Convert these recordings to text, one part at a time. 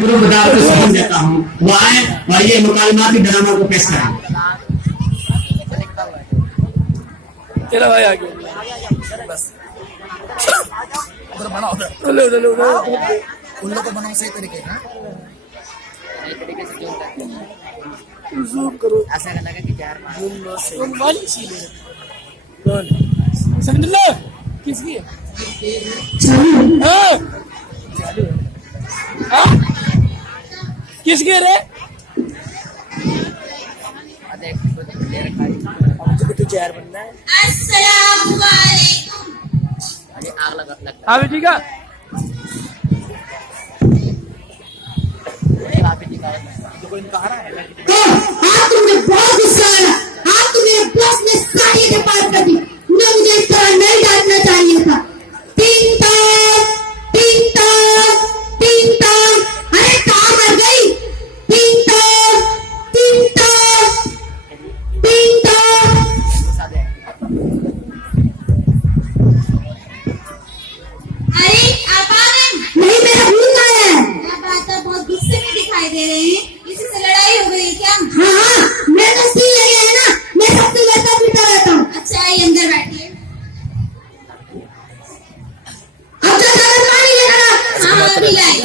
गुरु बदार को समझ देता हूँ, वो आए और ये मुकालमाती ड्रामा को पेश करें। चलो भाई आगे बस उधर बनाओ उधर चलो चलो उन लोग को बनाओ सही तरीके से जूम करो ऐसा करना कि यार जूम वाली चीज कौन समझ किसकी है हाँ हाँ किसकी है रे चेयर बनना है अस्सलाम वालेकुम। अरे आग लगा हाँ बेटी का जो कोई कहा रहा है तो हाँ तुमने बहुत गुस्सा आया, हाँ तुम्हें बॉस ने सारी के पार कर दी, न मुझे इस तरह नहीं डांटना चाहिए था। टिंग टॉक टिंग टॉक टिंग टॉक, अरे कहाँ मर गई? टिंग टॉक टिंग टॉक टिंग टॉक। अरे आप आ गए? नहीं मेरा भूल आया है। आप तो बहुत गुस्से में दिखाई दे रहे हैं, किसी से लड़ाई हो गई क्या? हाँ हाँ मैं तो सील लगे है ना, मैं सबसे लड़ता फिरता रहता हूँ। अच्छा आइए अंदर बैठिए। अब तो ज्यादा पानी लेना ना। हाँ अभी लाए,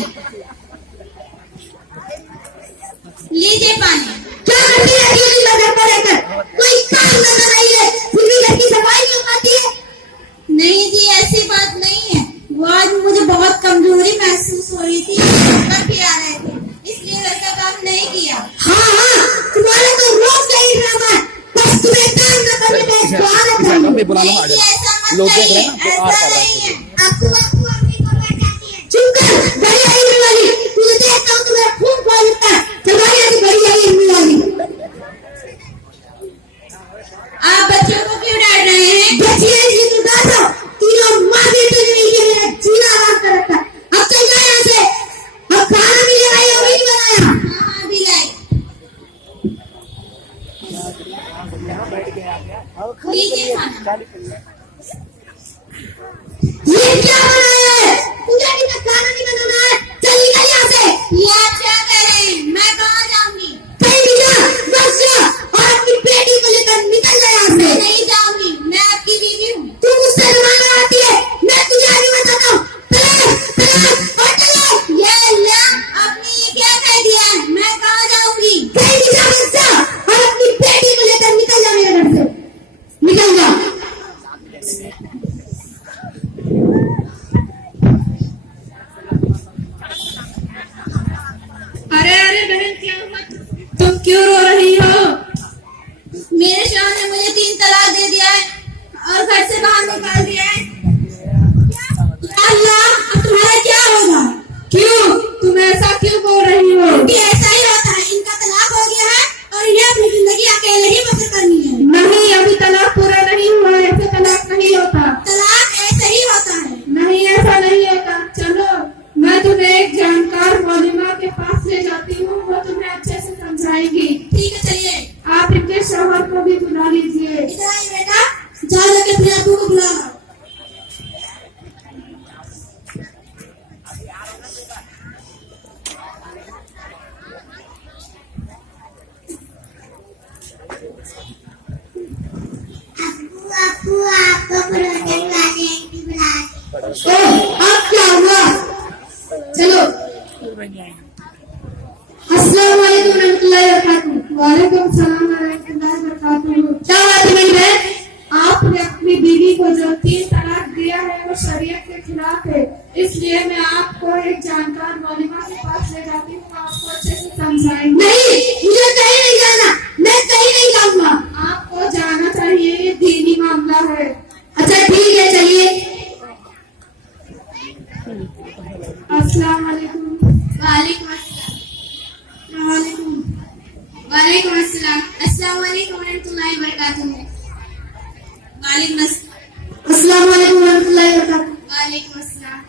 लीजिए पानी। क्या करती है अकेली घर पर रहकर? कोई काम नजर नहीं है, फिर भी घर की सफाई नहीं हो पाती है। नहीं जी ऐसी बात नहीं है, वो आज मुझे बहुत कमजोरी महसूस हो रही थी, कर के आ रहे थे, इसलिए घर का काम नहीं किया। हाँ हाँ तुम्हारा तो रोज का ही ड्रामा है, बस तुम्हें काम न करने का एक बहाना चाहिए। नहीं जी ऐसा मत कहिए, ऐसा नहीं है। आपको अपनी कोई जाती है। चुप कर बड़ी आई हिरनी वाली, तुझे देखता हूँ तो मेरा खून खौल उठता है। चल भाई ऐसी बड़ी आई हिरनी वाली। आप बच्चों को क्यों डांट रहे हैं? बच्चियां इसलिए तो डांट रहा हूं, तीनों माँ बेटे ने मिलकर मेरा जीना आराम कर रखा है। अब चल जाए यहाँ से, अब खाना भी लगाई और भी बनाया। हाँ हाँ भी लाई। लीजिए खाना। ये क्या बनाया है? तुझे अभी तक खाना नहीं बनाना है, चल निकल यहाँ से। ये आप क्या कह रहे हैं? मैं कहाँ जाऊंगी? कहीं भी जा, बस जा और अपनी बेटी को लेकर निकल जा यहाँ से। मैं नहीं जाऊंगी, मैं आपकी बीवी हूँ। तू मुझसे लड़ाना आती है, मैं तुझे आगे बताता हूँ। चलो चलो और चलो। ये अल्लाह आपने ये क्या कह दिया है? मैं कहाँ जाऊंगी? कहीं भी जा, बस जा और अपनी बेटी को लेकर निकल जा मेरे घर से, निकल जा। अरे अरे बहन क्या हुआ, तुम क्यों रो रही हो? मेरे शौहर ने मुझे 3 तलाक दे दिया है और घर से बाहर निकाल दिया है। अल्लाह अब तुम्हारा क्या होगा? क्यों तुम ऐसा क्यों बोल रही हो? क्योंकि ऐसा ही होता है, इनका तलाक हो गया है और इन्हें अपनी जिंदगी अकेले ही बसर करनी है। नहीं अभी तलाक पूरा नहीं हुआ, ऐसे तलाक नहीं होता। तलाक ऐसे ही होता है। नहीं ऐसा नहीं होता। चलो मैं तुम्हें एक जानकार मौलिमा के पास ले जाती हूँ, वो तुम्हें अच्छे से समझाएंगी। ठीक है चलिए। आप इनके शौहर को भी बुला लीजिए। इधर आइए बेटा, जा जाके अपने अब्बू को बुला। अब्बू आपको बुलाने वाले हैं कि बुला? अब क्या हुआ? चलो। अस्सलाम वालेकुम रहमतुल्लाहि व बरकातहू। वालेकुम सलाम व रहमतुल्लाहि व बरकातहू। क्या बात है मेरी बहन? आपने अपनी बीवी को जो 3 तलाक दिया है वो शरीयत के खिलाफ है, इसलिए मैं आपको एक जानकार मौलिमा के पास ले जाती हूँ, आपको अच्छे से समझाएंगे। नहीं मुझे कहीं नहीं जाना, मैं कहीं नहीं जाऊंगा। आपको जाना चाहिए, ये दीनी मामला है। अच्छा ठीक है चलिए। अस्सलाम वालेकुम। वालेकुम अस्सलाम। वालेकुम वालेकुम अस्सलाम। अस्सलाम वालेकुम रहमतुल्लाहि व बरकातहू। वालेकुम अस्सलाम वालेकुम रहमतुल्लाहि व बरकातहू। वालेकुम अस्सलाम।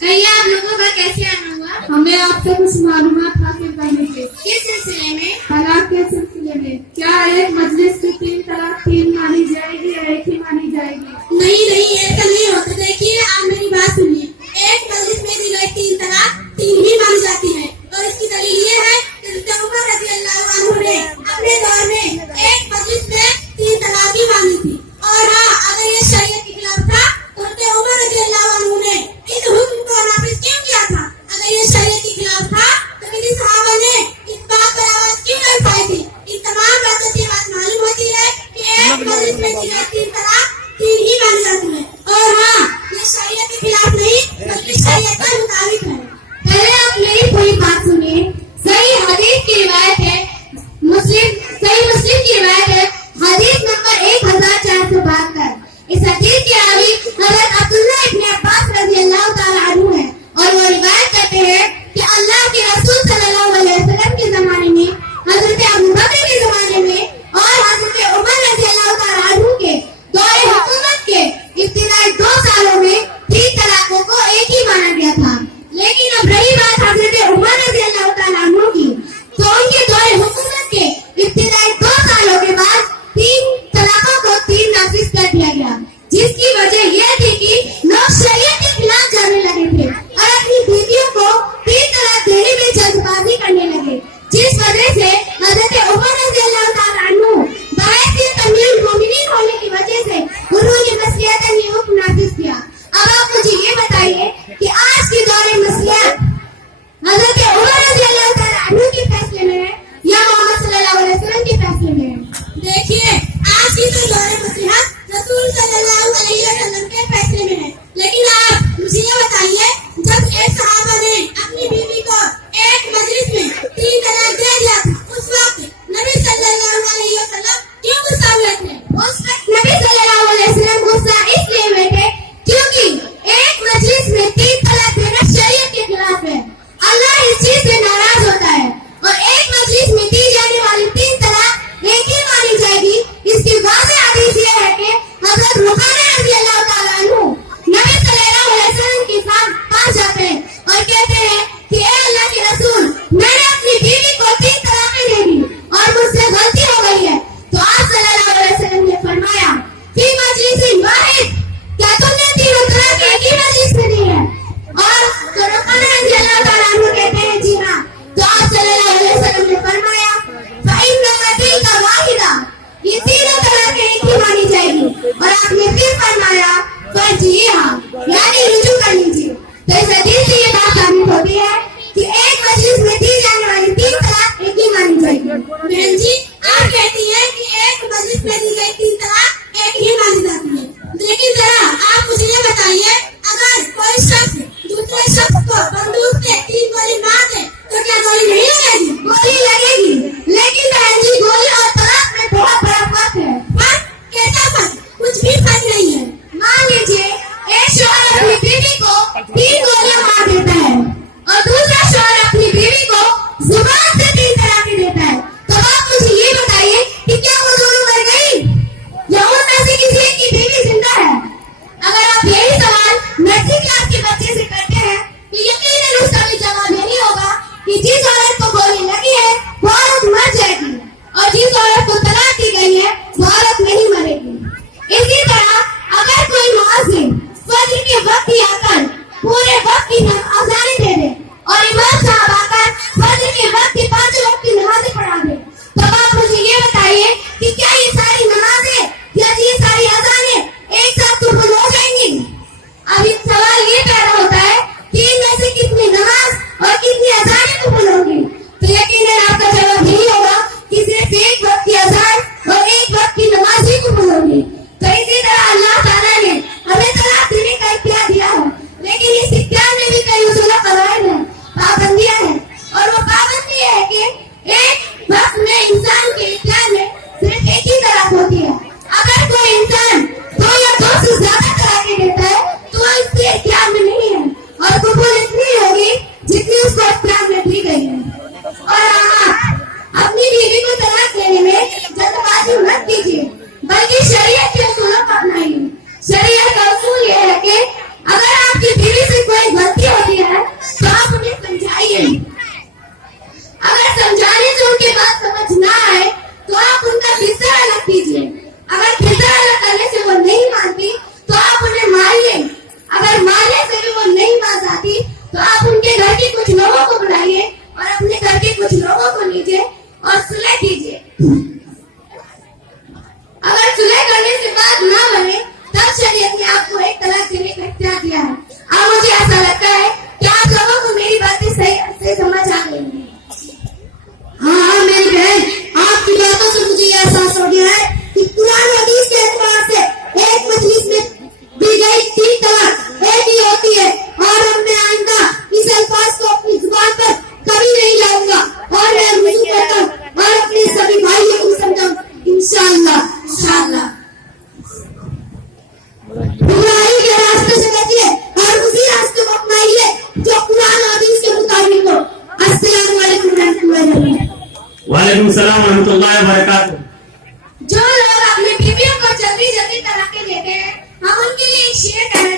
कहिए आप लोगों का कैसे आना हुआ? हमें आपसे कुछ मालूमात हासिल करनी थी। किस सिलसिले में? तलाक के सिलसिले में। क्या एक मजलिस की 3 तलाक 3 मानी जाएगी या एक ही मानी जाएगी? नहीं नहीं ऐसा नहीं होता। देखिए आप मेरी बात सुनिए, एक मजलिस में दी गई 3 तलाक 3 ही मानी जाती है, बहन जी आप कहती हैं कि एक मस्जिद में दी गई 3 तलाक एक ही मानी जाती है, लेकिन जरा आप मुझे ये बताइए, अगर कोई शख्स दूसरे शख्स को बंदूक से 3 गोली मार दे तो क्या गोली नहीं लगेगी? गोली लगेगी, लेकिन बहन जी गोली और तलाक में बहुत बड़ा फर्क है। फर्क? कैसा फर्क? कुछ भी फर्क नहीं है। मान लीजिए एक शौहर अपनी बीवी को 3 गोलियां मार देता है और दूसरा शौहर अपनी बीवी को जुबान से 3 तलाक देता है, तो आप मुझे ये बताइए कि क्या वो दोनों मर गई या उनमें से किसी एक की बीवी जिंदा है? अगर आप यही सवाल नर्सिंग क्लास के बच्चे से करते हैं तो यकीनन उसका भी जवाब यही होगा कि जिस औरत को गोली लगी है वो औरत मर जाएगी और जिस औरत को तलाक दी गई है वो औरत नहीं मरेगी। इसी तरह अगर कोई मुअज्जिन फजर के वक्त ही आकर पूरे वक्त की अज़ान दे दे और इमाम साहब आकर फजर के वक्त की 5 वक्त की नमाजें पढ़ा दे, तो आप मुझे ये बताइए कि क्या ये सारी नमाजें या ये सारी अज़ानें एक साथ कबूल हो जाएंगी? अब इस सवाल ये पैदा होता है कि इनमें से कितनी नमाज और कितनी अज़ानें कबूल होंगी, तो यकीनन आपका जवाब यही होगा कि सिर्फ एक वक्त की अज़ान और एक वक्त की नमाज ही कबूल होगी। तो इसी तरह अल्लाह ताला ने हमें तलाक देने का इख्तियार दिया है, लेकिन इस इख्तियार में भी कई उसूल क़वाइद हैं, पाबंदियां हैं, और वो पाबंदी है कि एक वक्त में इंसान के इख्तियार में सिर्फ एक ही तलाक होती है। अगर कोई इंसान 2 या 2 से ज्यादा तलाकें देता है तो वो इसके इख्तियार में नहीं है और कबूल इतनी होगी जितनी उसको इख्तियार में दी गई है। और हाँ, अपनी बीवी को तलाक देने में जल्दबाजी मत कीजिए, बल्कि शरीयत के उसूलों को अपनाइए। शरीयत का उसूल यह है कि अगर आपकी बीवी से कोई गलती होती है तो आप उन्हें समझाइए। अगर समझाने से उनके बात समझ ना आए तो आप उनका बिस्तर अलग कीजिए। अगर बिस्तर अलग करने से वो नहीं मानती तो आप उन्हें मारिए। अगर मारने से भी वो नहीं मान जाती तो आप उनके घर के कुछ लोगों को बुलाइए और अपने घर के कुछ लोगों को लीजिए और सुलह कीजिए। अगर सुलह करने से बात ना बने तब शरीयत ने आपको एक तलाक देने का इख्तियार दिया है। अब मुझे ऐसा लगता है कि आप लोगों को मेरी बातें सही से समझ आ गई हैं। हाँ मेरी बहन, आपकी बातों से मुझे यह एहसास हो गया है कि कुरान हदीस के एतबार से एक मजलिस में दी गई 3 तलाक एक ही होती है और अब मैं आइंदा इस अल्फाज को अपनी जुबान पर कभी नहीं लाऊंगा और मैं वुज़ू करता हूं और अपने सभी भाइयों को समझाऊंगा इंशाअल्लाह। बुराई के रास्ते से बचिए और उसी रास्ते को अपनाइए जो कुरान और हदीस के मुताबिक हो। अस्सलामु अलैकुम रहमतुल्लाहि व बरकातहू। वालेकुम सलाम रहमतुल्लाहि व बरकातहू। जो लोग अपनी बीवियों को जल्दी जल्दी तलाकें देते हैं, हम उनके लिए एक शेर कहना